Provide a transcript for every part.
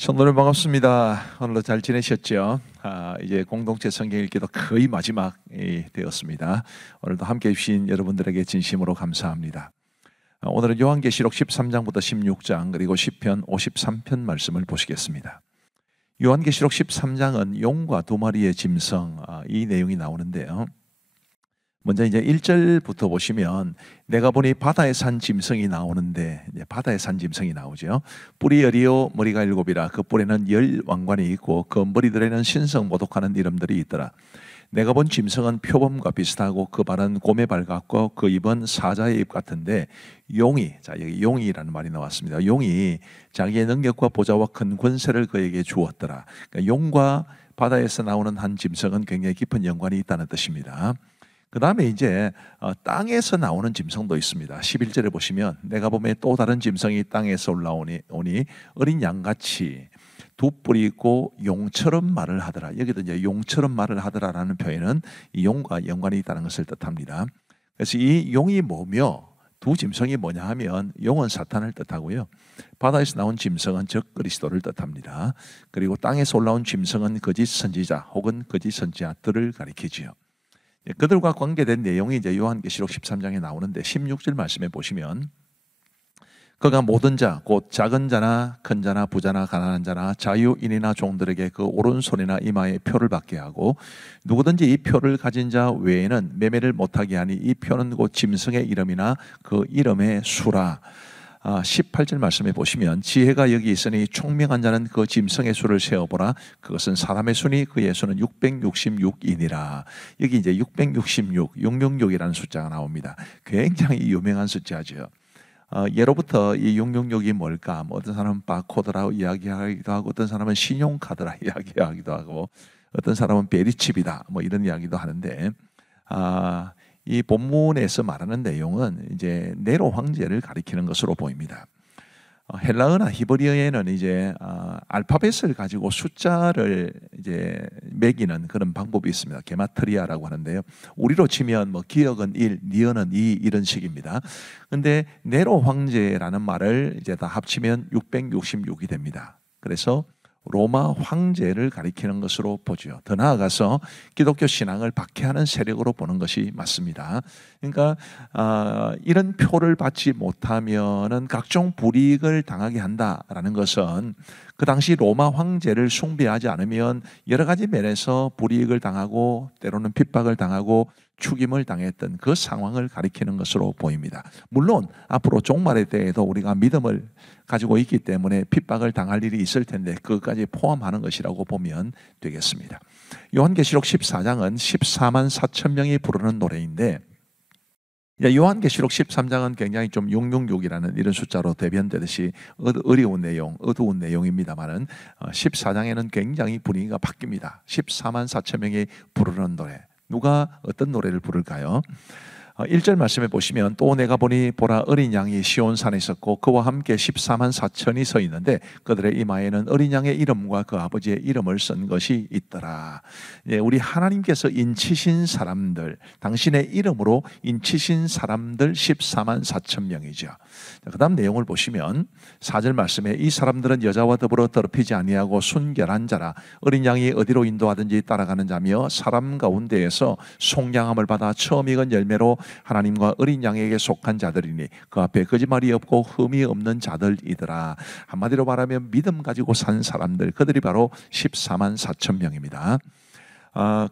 성도님 반갑습니다. 오늘도 잘 지내셨죠? 이제 공동체 성경 읽기도 거의 마지막이 되었습니다. 오늘도 함께해 주신 여러분들에게 진심으로 감사합니다. 오늘은 요한계시록 13장부터 16장 그리고 시편 53편 말씀을 보시겠습니다. 요한계시록 13장은 용과 두 마리의 짐승, 이 내용이 나오는데요. 먼저 이제 1절부터 보시면 내가 보니 바다에 산 짐승이 나오는데, 바다에 산 짐승이 나오죠. 뿔이 열이요 머리가 일곱이라. 그 뿔에는 열 왕관이 있고 그 머리들에는 신성 모독하는 이름들이 있더라. 내가 본 짐승은 표범과 비슷하고 그 발은 곰의 발 같고 그 입은 사자의 입 같은데 용이, 여기 용이라는 말이 나왔습니다. 용이 자기의 능력과 보좌와 큰 권세를 그에게 주었더라. 그러니까 용과 바다에서 나오는 한 짐승은 굉장히 깊은 연관이 있다는 뜻입니다. 그 다음에 이제 땅에서 나오는 짐승도 있습니다. 11절에 보시면 내가 보면 또 다른 짐승이 땅에서 올라오니 어린 양같이 두 뿔이 있고 용처럼 말을 하더라. 여기도 이제 용처럼 말을 하더라라는 표현은 이 용과 연관이 있다는 것을 뜻합니다. 그래서 이 용이 뭐며 두 짐승이 뭐냐 하면 용은 사탄을 뜻하고요. 바다에서 나온 짐승은 즉 그리스도를 뜻합니다. 그리고 땅에서 올라온 짐승은 거짓 선지자 혹은 거짓 선지자들을 가리키지요. 그들과 관계된 내용이 이제 요한계시록 13장에 나오는데 16절 말씀에 보시면 그가 모든 자, 곧 작은 자나 큰 자나 부자나 가난한 자나 자유인이나 종들에게 그 오른손이나 이마에 표를 받게 하고 누구든지 이 표를 가진 자 외에는 매매를 못하게 하니 이 표는 곧 짐승의 이름이나 그 이름의 수라. 18절 말씀에 보시면 지혜가 여기 있으니 총명한 자는 그 짐승의 수를 세어보라. 그것은 사람의 수니 그의 수는 666이니라. 여기 이제 666, 666이라는 숫자가 나옵니다. 굉장히 유명한 숫자죠. 예로부터 이 666이 뭘까? 어떤 사람은 바코드라고 이야기하기도 하고 어떤 사람은 신용카드라 이야기하기도 하고 어떤 사람은 베리칩이다 이런 이야기도 하는데 이 본문에서 말하는 내용은 이제 네로 황제를 가리키는 것으로 보입니다. 헬라어나 히브리어에는 이제 알파벳을 가지고 숫자를 이제 매기는 그런 방법이 있습니다. 게마트리아라고 하는데요. 우리로 치면 기억은 1, 니은은 2 이런 식입니다. 근데 네로 황제라는 말을 이제 다 합치면 666이 됩니다. 그래서 로마 황제를 가리키는 것으로 보죠. 더 나아가서 기독교 신앙을 박해하는 세력으로 보는 것이 맞습니다. 그러니까 이런 표를 받지 못하면은 각종 불이익을 당하게 한다라는 것은 그 당시 로마 황제를 숭배하지 않으면 여러 가지 면에서 불이익을 당하고 때로는 핍박을 당하고 죽임을 당했던 그 상황을 가리키는 것으로 보입니다. 물론 앞으로 종말에 대해서 우리가 믿음을 가지고 있기 때문에 핍박을 당할 일이 있을 텐데 그것까지 포함하는 것이라고 보면 되겠습니다. 요한계시록 14장은 14만 4천 명이 부르는 노래인데 요한계시록 13장은 굉장히 좀 666이라는 이런 숫자로 대변되듯이 어려운 내용, 어두운 내용입니다만은 14장에는 굉장히 분위기가 바뀝니다. 14만 4천 명이 부르는 노래. 누가 어떤 노래를 부를까요? 1절 말씀에 보시면 또 내가 보니 보라 어린 양이 시온산에 있었고 그와 함께 14만 4천이 서 있는데 그들의 이마에는 어린 양의 이름과 그 아버지의 이름을 쓴 것이 있더라. 우리 하나님께서 인치신 사람들, 당신의 이름으로 인치신 사람들 14만 4천 명이죠. 그 다음 내용을 보시면 4절 말씀에 이 사람들은 여자와 더불어 더럽히지 아니하고 순결한 자라. 어린 양이 어디로 인도하든지 따라가는 자며 사람 가운데에서 속량함을 받아 처음 익은 열매로 하나님과 어린 양에게 속한 자들이니 그 앞에 거짓말이 없고 흠이 없는 자들이더라. 한마디로 말하면 믿음 가지고 산 사람들, 그들이 바로 14만 4천 명입니다.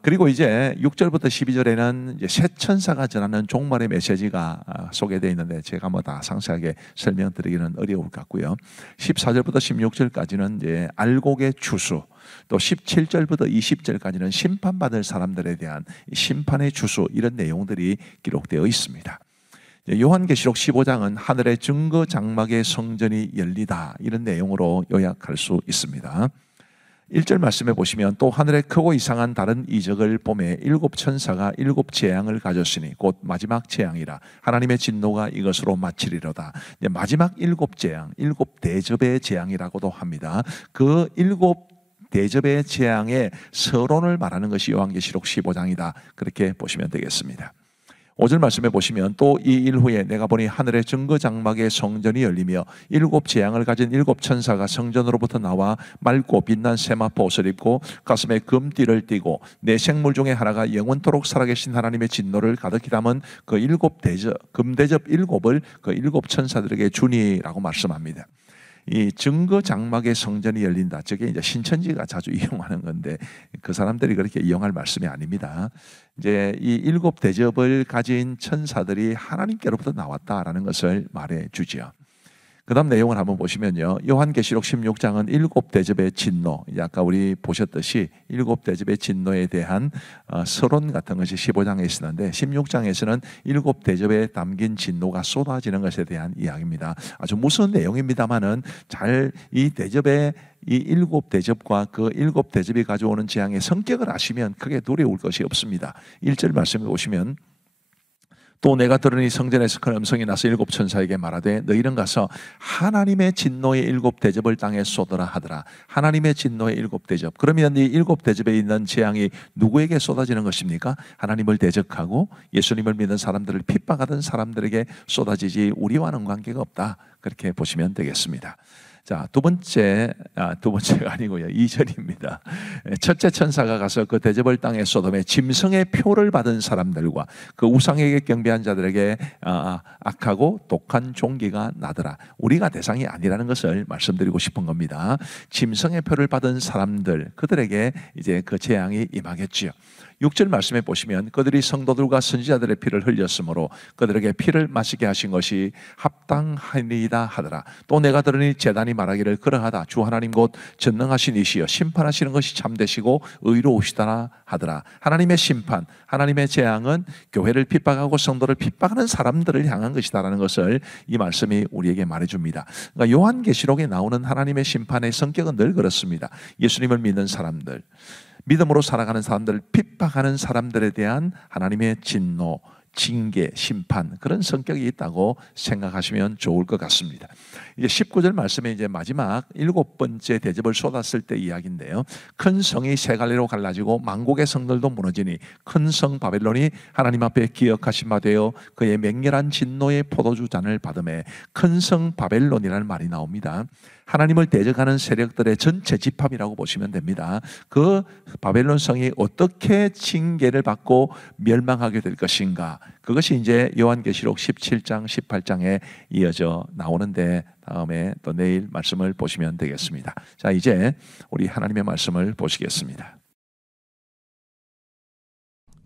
그리고 이제 6절부터 12절에는 이제 새 천사가 전하는 종말의 메시지가 소개되어 있는데 제가 다 상세하게 설명드리기는 어려울 것 같고요. 14절부터 16절까지는 이제 알곡의 추수, 또 17절부터 20절까지는 심판받을 사람들에 대한 심판의 추수, 이런 내용들이 기록되어 있습니다. 요한계시록 15장은 하늘의 증거 장막의 성전이 열리다, 이런 내용으로 요약할 수 있습니다. 1절 말씀에 보시면 또 하늘에 크고 이상한 다른 이적을 보매 일곱 천사가 일곱 재앙을 가졌으니 곧 마지막 재앙이라. 하나님의 진노가 이것으로 마치리로다. 마지막 일곱 재앙, 일곱 대접의 재앙이라고도 합니다. 그 일곱 대접의 재앙의 서론을 말하는 것이 요한계시록 15장이다. 그렇게 보시면 되겠습니다. 5절 말씀해 보시면 또 이 일 후에 내가 보니 하늘의 증거 장막의 성전이 열리며 7 재앙을 가진 7 천사가 성전으로부터 나와 맑고 빛난 세마포 옷을 입고 가슴에 금띠를 띠고 내 생물 중에 하나가 영원토록 살아계신 하나님의 진노를 가득히 담은 그 7 대접 금대접 7을 그 7 천사들에게 주니라고 말씀합니다. 이 증거 장막의 성전이 열린다. 저게 이제 신천지가 자주 이용하는 건데 그 사람들이 그렇게 이용할 말씀이 아닙니다. 이제 이 7 대접을 가진 천사들이 하나님께로부터 나왔다라는 것을 말해 주지요. 그 다음 내용을 한번 보시면요. 요한계시록 16장은 7 대접의 진노, 아까 우리 보셨듯이 7 대접의 진노에 대한 서론 같은 것이 15장에 있었는데 16장에서는 7 대접에 담긴 진노가 쏟아지는 것에 대한 이야기입니다. 아주 무서운 내용입니다만은 잘 이 대접의 이 7 대접과 그 7 대접이 가져오는 재앙의 성격을 아시면 크게 두려울 것이 없습니다. 1절 말씀에 보시면 또 내가 들으니 성전에서 큰 음성이 나서 7 천사에게 말하되 너희는 가서 하나님의 진노의 7 대접을 땅에 쏟으라 하더라. 하나님의 진노의 7 대접. 그러면 이 7 대접에 있는 재앙이 누구에게 쏟아지는 것입니까? 하나님을 대적하고 예수님을 믿는 사람들을 핍박하던 사람들에게 쏟아지지 우리와는 관계가 없다. 그렇게 보시면 되겠습니다. 자, 두 번째가 아니고요. 2절입니다. 첫째 천사가 가서 그 대접을 땅에 쏟음에 짐승의 표를 받은 사람들과 그 우상에게 경배한 자들에게 악하고 독한 종기가 나더라. 우리가 대상이 아니라는 것을 말씀드리고 싶은 겁니다. 짐승의 표를 받은 사람들, 그들에게 이제 그 재앙이 임하겠지요. 6절 말씀에 보시면 그들이 성도들과 선지자들의 피를 흘렸으므로 그들에게 피를 마시게 하신 것이 합당하니이다 하더라. 또 내가 들으니 제단이 말하기를 그러하다. 주 하나님 곧 전능하신 이시여 심판하시는 것이 참되시고 의로우시다 하더라. 하나님의 심판, 하나님의 재앙은 교회를 핍박하고 성도를 핍박하는 사람들을 향한 것이다라는 것을 이 말씀이 우리에게 말해줍니다. 그러니까 요한계시록에 나오는 하나님의 심판의 성격은 늘 그렇습니다. 예수님을 믿는 사람들, 믿음으로 살아가는 사람들을 핍박하는 사람들에 대한 하나님의 진노, 징계, 심판, 그런 성격이 있다고 생각하시면 좋을 것 같습니다. 이제 19절 말씀에 이제 마지막 7번째 대접을 쏟았을 때 이야기인데요. 큰 성이 세 갈래로 갈라지고 만국의 성들도 무너지니 큰 성 바벨론이 하나님 앞에 기억하신 바 되어 그의 맹렬한 진노의 포도주 잔을 받음에 큰 성 바벨론이라는 말이 나옵니다. 하나님을 대적하는 세력들의 전체 집합이라고 보시면 됩니다. 그 바벨론 성이 어떻게 징계를 받고 멸망하게 될 것인가, 그것이 이제 요한계시록 17장, 18장에 이어져 나오는데 다음에 또 내일 말씀을 보시면 되겠습니다. 자, 이제 우리 하나님의 말씀을 보시겠습니다.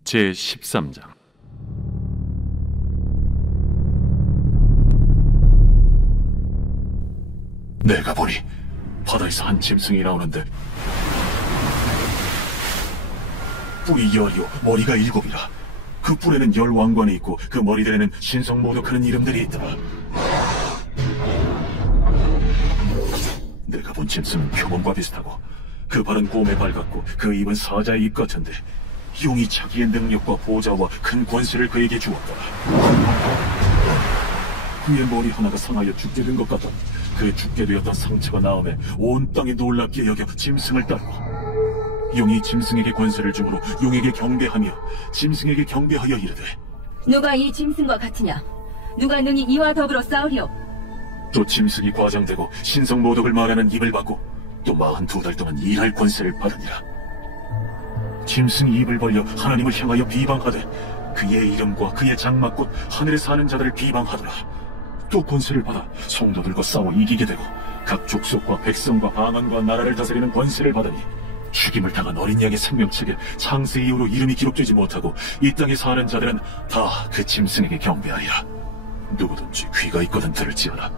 제13장. 내가 보니 바다에서 한 짐승이 나오는데 뿔이 10이요 머리가 7이라. 그 뿔에는 10 왕관이 있고 그 머리들에는 신성 모두 그런 이름들이 있더라. 내가 본 짐승은 표범과 비슷하고 그 발은 곰의 발 같고 그 입은 사자의 입 같은데 용이 자기의 능력과 보좌와 큰 권세를 그에게 주었더라. 그의 머리 하나가 상하여 죽게 된 것 같다. 그 죽게 되었던 상처가 나음에 온 땅이 놀랍게 여겨 짐승을 따르고 용이 짐승에게 권세를 주므로 용에게 경배하며 짐승에게 경배하여 이르되 누가 이 짐승과 같으냐? 누가 능히 이와 더불어 싸우리요? 또 짐승이 과장되고 신성 모독을 말하는 입을 받고 또 42달 동안 일할 권세를 받으니라. 짐승이 입을 벌려 하나님을 향하여 비방하되 그의 이름과 그의 장막 곧 하늘에 사는 자들을 비방하더라. 또 권세를 받아 성도들과 싸워 이기게 되고 각 족속과 백성과 방언과 나라를 다스리는 권세를 받으니 죽임을 당한 어린 양의 생명책에 창세 이후로 이름이 기록되지 못하고 이 땅에 사는 자들은 다 그 짐승에게 경배하리라. 누구든지 귀가 있거든 들을지어다.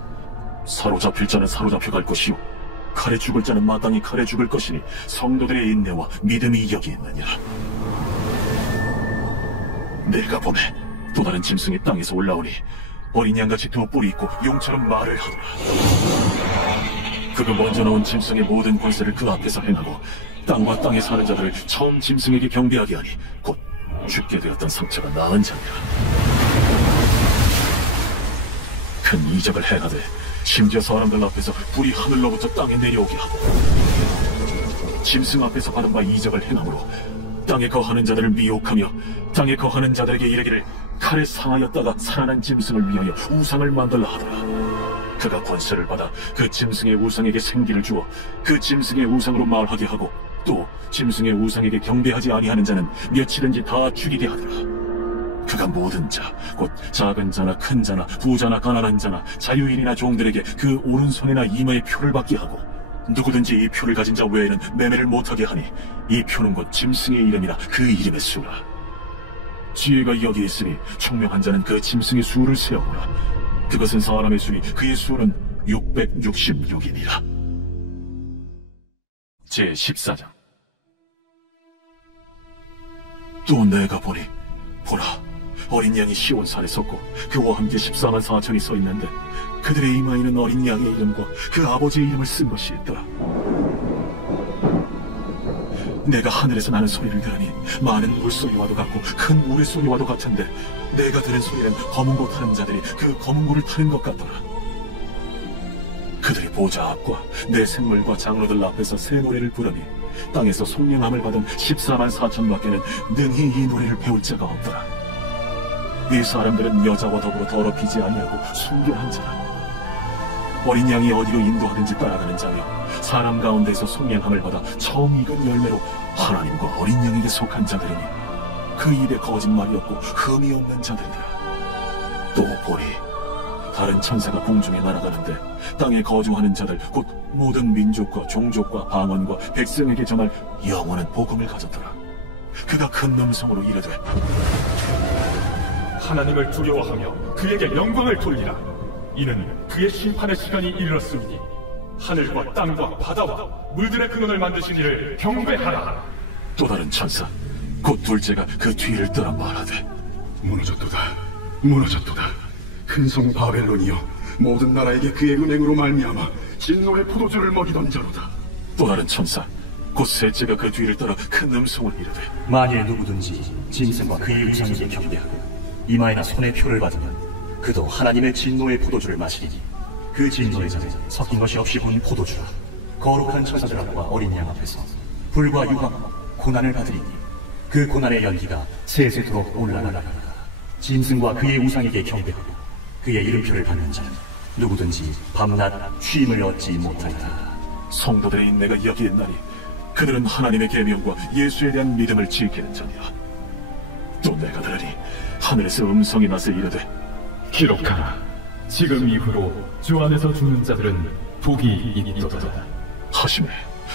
사로잡힐 자는 사로잡혀갈 것이요 칼에 죽을 자는 마땅히 칼에 죽을 것이니 성도들의 인내와 믿음이 여기 있느니라. 내가 보매 또 다른 짐승이 땅에서 올라오니 어린 양같이 두 뿔이 있고 용처럼 말을 하더라. 그가 먼저 나온 짐승의 모든 권세를 그 앞에서 행하고 땅과 땅에 사는 자들을 처음 짐승에게 경배하게 하니 곧 죽게 되었던 상처가 나은 자니라. 큰 이적을 행하되 심지어 사람들 앞에서 불이 하늘로부터 땅에 내려오게 하고 짐승 앞에서 받은 바 이적을 행함으로 땅에 거하는 자들을 미혹하며 땅에 거하는 자들에게 이르기를 칼에 상하였다가 살아난 짐승을 위하여 우상을 만들라 하더라. 그가 권세를 받아 그 짐승의 우상에게 생기를 주어 그 짐승의 우상으로 말하게 하고 또 짐승의 우상에게 경배하지 아니하는 자는 며칠든지 다 죽이게 하더라. 그가 모든 자, 곧 작은 자나 큰 자나 부자나 가난한 자나 자유인이나 종들에게 그 오른손이나 이마에 표를 받게 하고 누구든지 이 표를 가진 자 외에는 매매를 못하게 하니 이 표는 곧 짐승의 이름이나 그 이름의 수라. 지혜가 여기 있으니 총명한 자는 그 짐승의 수를 세어보라. 그것은 사람의 수니 그의 수는 666이니라. 제14장. 또 내가 보니 보라, 어린 양이 시온산에 섰고 그와 함께 14만 4천이 서 있는데 그들의 이마에는 어린 양의 이름과 그 아버지의 이름을 쓴 것이 있더라. 내가 하늘에서 나는 소리를 들으니 많은 물소리와도 같고 큰 우레소리와도 같은데 내가 들은 소리는 검은 고 타는 자들이 그 검은 고를 타는 것 같더라. 그들이 보좌 앞과 내 생물과 장로들 앞에서 새 노래를 부르니 땅에서 속량함을 받은 14만 4천 밖에는 능히 이 노래를 배울 자가 없더라. 이 사람들은 여자와 더불어 더럽히지 아니하고 순결한 자라. 어린 양이 어디로 인도하든지 따라가는 자며 사람 가운데서 속량함을 받아 처음 익은 열매로 하나님과 어린 양에게 속한 자들이니 그 입에 거짓말이 없고 흠이 없는 자들이라. 또 보니 다른 천사가 공중에 날아가는데 땅에 거주하는 자들 곧 모든 민족과 종족과 방언과 백성에게 전할 영원한 복음을 가졌더라. 그가 큰 음성으로 이르되 하나님을 두려워하며 그에게 영광을 돌리라. 이는 그의 심판의 시간이 이르렀으니 하늘과 땅과 바다와 물들의 근원을 만드신 이를 경배하라. 또 다른 천사 곧 둘째가 그 뒤를 따라 말하되 무너졌도다, 무너졌도다. 큰 성 바벨론이여, 모든 나라에게 그의 은행으로 말미암아 진노의 포도주를 먹이던 자로다. 또 다른 천사 곧 셋째가 그 뒤를 따라 큰 음성을 이르되 만일 누구든지 짐승과 그의 우상에게 경배하고 이마에나 손에 표를 받으면 그도 하나님의 진노의 포도주를 마시리니 그 진노의 잔에 섞인 것이 없이 본 포도주라. 거룩한 천사들 앞과 어린 양 앞에서 불과 유황과 고난을 받으리니 그 고난의 연기가 세세토록 올라가리라. 짐승과 그의 우상에게 경배하고 그의 이름표를 받는 자는 누구든지 밤낮 쉼을 얻지 못하리라. 성도들의 인내가 여기 있나니 그들은 하나님의 계명과 예수에 대한 믿음을 지키는 자니라. 또 내가 들으니 하늘에서 음성이 나서 이르되 기록하라. 지금 이후로 주 안에서 죽는 자들은 복이 있도다 하시매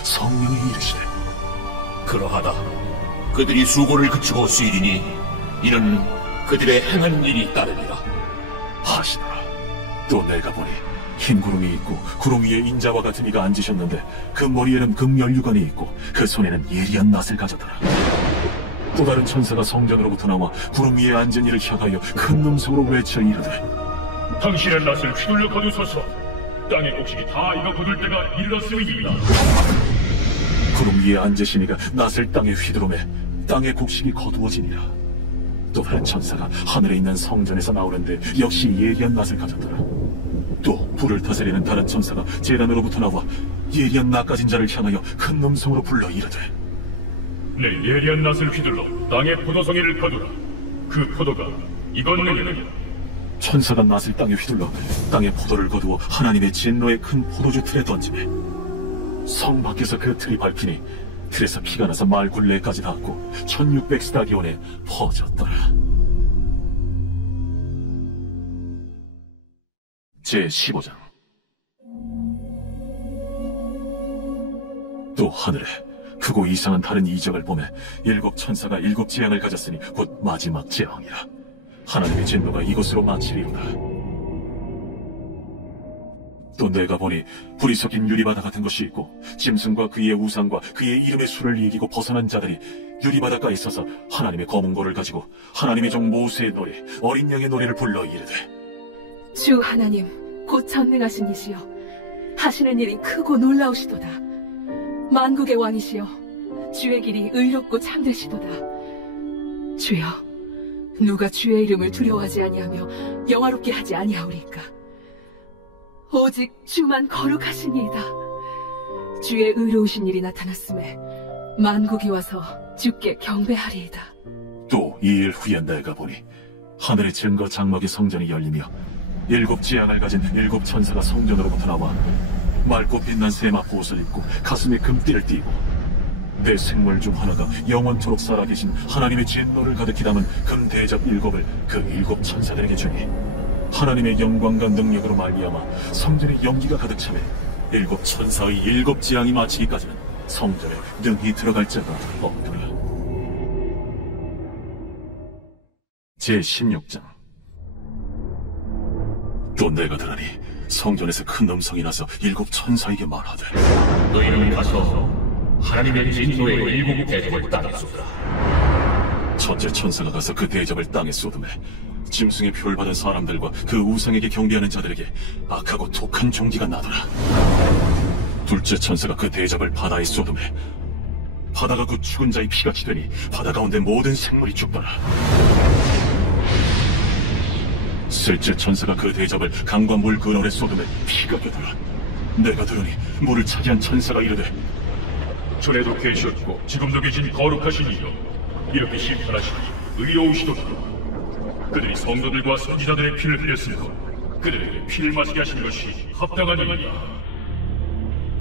성령이 이르시되 그러하다. 그들이 수고를 그치고 쓰이리니 이는 그들의 행한 일이 따르리라 하시더라. 또 내가 보니 흰 구름이 있고 구름 위에 인자와 같은 이가 앉으셨는데 그 머리에는 금연류관이 있고 그 손에는 예리한 낫을 가졌더라. 또 다른 천사가 성전으로부터 나와 구름 위에 앉은 이를 향하여 큰 음성으로 외쳐 이르되 당신의 낫을 휘둘러 거두소서. 땅의 곡식이 다 익어 거둘 때가 이르렀음이니이다. 구름 위에 앉으신 이가 낫을 땅에 휘두르매 땅의 곡식이 거두어지니라. 또 다른 천사가 하늘에 있는 성전에서 나오는데 역시 예리한 낫을 가졌더라. 또 불을 다스리는 다른 천사가 제단으로부터 나와 예리한 낫 가진 자를 향하여 큰 음성으로 불러 이르되 내 예리한 낫을 휘둘러 땅의 포도송이를 거두라. 그 포도가 익었느니라. 천사가 낫을 땅에 휘둘러 땅의 포도를 거두어 하나님의 진노의 큰 포도주 틀에 던지매 성 밖에서 그 틀이 밟히니 틀에서 피가 나서 말 굴레까지 닿았고 1600스타디온에 퍼졌더라. 제15장. 또 하늘에 크고 이상한 다른 이적을 보매 일곱 천사가 일곱 재앙을 가졌으니 곧 마지막 재앙이라. 하나님의 진노가 이곳으로 마치리로다. 또 내가 보니 불이 섞인 유리바다 같은 것이 있고 짐승과 그의 우상과 그의 이름의 수를 이기고 벗어난 자들이 유리바닷가에 있어서 하나님의 검은 고를 가지고 하나님의 종 모세의 노래 어린 양의 노래를 불러 이르되 주 하나님 곧 전능하신 이시여 하시는 일이 크고 놀라우시도다. 만국의 왕이시여 주의 길이 의롭고 참되시도다. 주여 누가 주의 이름을 두려워하지 아니하며 영화롭게 하지 아니하오리까. 오직 주만 거룩하시니이다. 주의 의로우신 일이 나타났음에 만국이 와서 주께 경배하리이다. 또 2일 후에 내가 보니 하늘의 증거 장막의 성전이 열리며 7 지향을 가진 7 천사가 성전으로부터 나와 맑고 빛난 세마포 옷을 입고 가슴에 금띠를 띠고 내 생물 중 하나가 영원토록 살아계신 하나님의 진노를 가득히 담은 금 대접 7을 그 7 천사들에게 주니 하나님의 영광과 능력으로 말미암아 성전에 연기가 가득 차매 7 천사의 7 지향이 마치기까지는 성전에 능히 들어갈 자가 없더라. 제16장. 또 내가 들으니 성전에서 큰 음성이 나서 7 천사에게 말하되 너희는 가서 하나님의 진노의 7 대접을 땅에 쏟으라. 첫째 천사가 가서 그 대접을 땅에 쏟음에 짐승의 표를 받은 사람들과 그 우상에게 경배하는 자들에게 악하고 독한 종기가 나더라. 둘째 천사가 그 대접을 바다에 쏟음에 바다가 곧 죽은 자의 피같이 되니 바다 가운데 모든 생물이 죽더라. 셋째 천사가 그 대접을 강과 물 근원에 쏟음에 피가 되더라. 내가 들으니 물을 차지한 천사가 이르되 전에도 계셨고 지금도 계신 거룩하신 이여, 이렇게 심판하시니 의로우시도다. 그들이 성도들과 선지자들의 피를 흘렸으므로 그들에게 피를 마시게 하신 것이 합당한 일이다.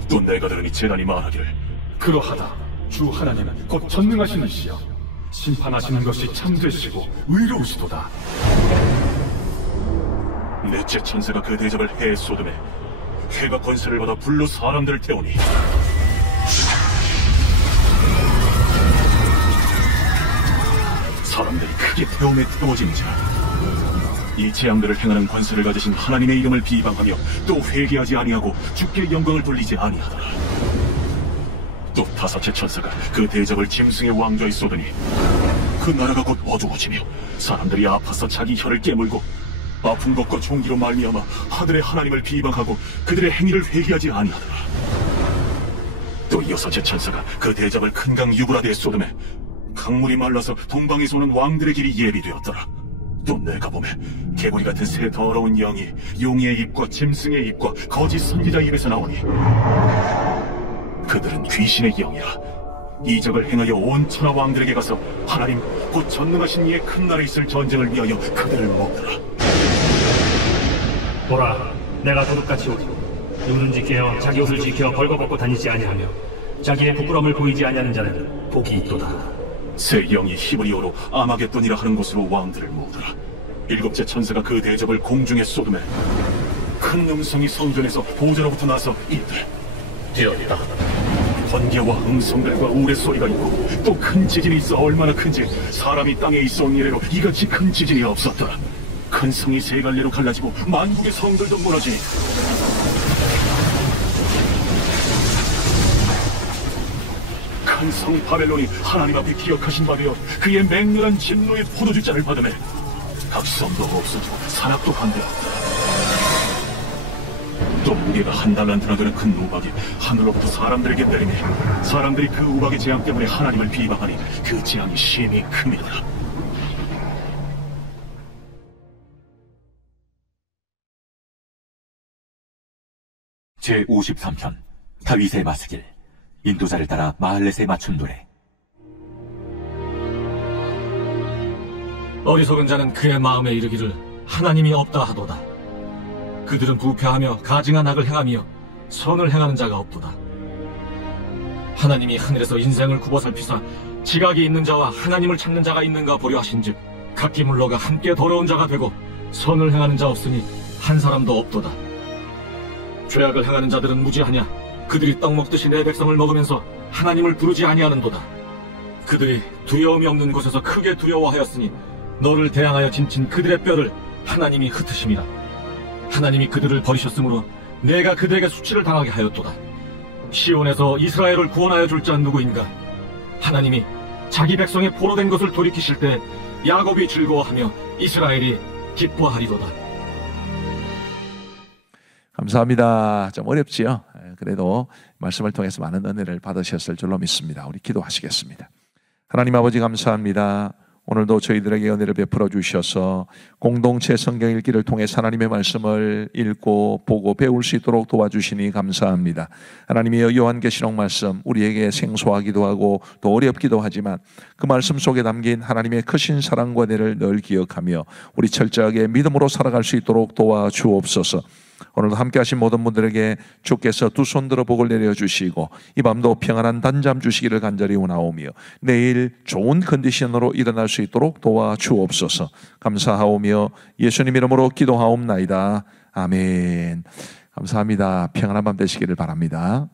또 내가 들으니 제단이 말하기를 그러하다. 주 하나님은 곧 전능하신 이시여, 심판하시는 것이 참되시고 의로우시도다. 넷째 천사가 그 대접을 해에 쏟음에 해가 권세를 받아 불로 사람들을 태우니 사람들이 크게 태움에 태워지는지라. 이 재앙들을 행하는 권세를 가지신 하나님의 이름을 비방하며 또 회개하지 아니하고 주께 영광을 돌리지 아니하더라. 또 다섯째 천사가 그 대접을 짐승의 왕좌에 쏟으니 그 나라가 곧 어두워지며 사람들이 아파서 자기 혀를 깨물고 아픈 것과 종기로 말미암아 하늘의 하나님을 비방하고 그들의 행위를 회개하지 아니하더라. 또 여섯째 천사가 그 대접을 큰 강 유브라데에 쏟음에 강물이 말라서 동방에서 오는 왕들의 길이 예비되었더라. 또 내가 보매 개구리 같은 새 더러운 영이 용의 입과 짐승의 입과 거짓 선지자 입에서 나오니 그들은 귀신의 영이라. 이적을 행하여 온 천하 왕들에게 가서 하나님 곧 전능하신 이의 큰 날에 있을 전쟁을 위하여 그들을 모으더라. 보라, 내가 도둑같이 오지. 눈은 깨어 자기 옷을 지켜 벌거벗고 다니지 아니하며 자기의 부끄러움을 보이지 아니하는 자는 복이 있도다. 새 영이 히브리어로 아마겟돈이라 하는 곳으로 왕들을 모으더라. 일곱째 천사가 그 대접을 공중에 쏟음에 큰 음성이 성전에서 보좌로부터 나서 이르되 되었다. 번개와 음성들과 우레 소리가 있고 또 큰 지진이 있어 얼마나 큰지 사람이 땅에 있어온 이래로 이같이 큰 지진이 없었더라. 큰 성이 세 갈래로 갈라지고 만국의 성들도 무너지니 큰 성 바벨론이 하나님 앞에 기억하신 바 되어 그의 맹렬한 진노의 포도주잔을 받으매 각 성도 없어지고 산악도 반대하더라. 또 무게가 한 달란트나 되는 큰 우박이 하늘로부터 사람들에게 내리매 사람들이 그 우박의 재앙 때문에 하나님을 비방하니 그 재앙이 심히 큼이더라. 제53편 다윗의 마스길. 인도자를 따라 마할렛에 맞춘 노래. 어리석은 자는 그의 마음에 이르기를 하나님이 없다 하도다. 그들은 부패하며 가증한 악을 행하며 선을 행하는 자가 없도다. 하나님이 하늘에서 인생을 굽어 살피사 지각이 있는 자와 하나님을 찾는 자가 있는가 보려 하신즉 각기 물러가 함께 더러운 자가 되고 선을 행하는 자 없으니 한 사람도 없도다. 죄악을 행하는 자들은 무지하냐? 그들이 떡 먹듯이 내 백성을 먹으면서 하나님을 부르지 아니하는도다. 그들이 두려움이 없는 곳에서 크게 두려워하였으니 너를 대항하여 진친 그들의 뼈를 하나님이 흩으심이라. 하나님이 그들을 버리셨으므로 내가 그들에게 수치를 당하게 하였도다. 시온에서 이스라엘을 구원하여 줄 자 누구인가? 하나님이 자기 백성의 포로된 것을 돌이키실 때 야곱이 즐거워하며 이스라엘이 기뻐하리로다. 감사합니다. 좀 어렵지요? 그래도 말씀을 통해서 많은 은혜를 받으셨을 줄로 믿습니다. 우리 기도하시겠습니다. 하나님 아버지 감사합니다. 오늘도 저희들에게 은혜를 베풀어 주셔서 공동체 성경 읽기를 통해 하나님의 말씀을 읽고 보고 배울 수 있도록 도와주시니 감사합니다. 하나님의 요한계시록 말씀 우리에게 생소하기도 하고 또 어렵기도 하지만 그 말씀 속에 담긴 하나님의 크신 사랑과 은혜를 늘 기억하며 우리 철저하게 믿음으로 살아갈 수 있도록 도와주옵소서. 오늘도 함께 하신 모든 분들에게 주께서 두 손 들어 복을 내려주시고 이 밤도 평안한 단잠 주시기를 간절히 원하오며 내일 좋은 컨디션으로 일어날 수 있도록 도와주옵소서. 감사하오며 예수님 이름으로 기도하옵나이다. 아멘. 감사합니다. 평안한 밤 되시기를 바랍니다.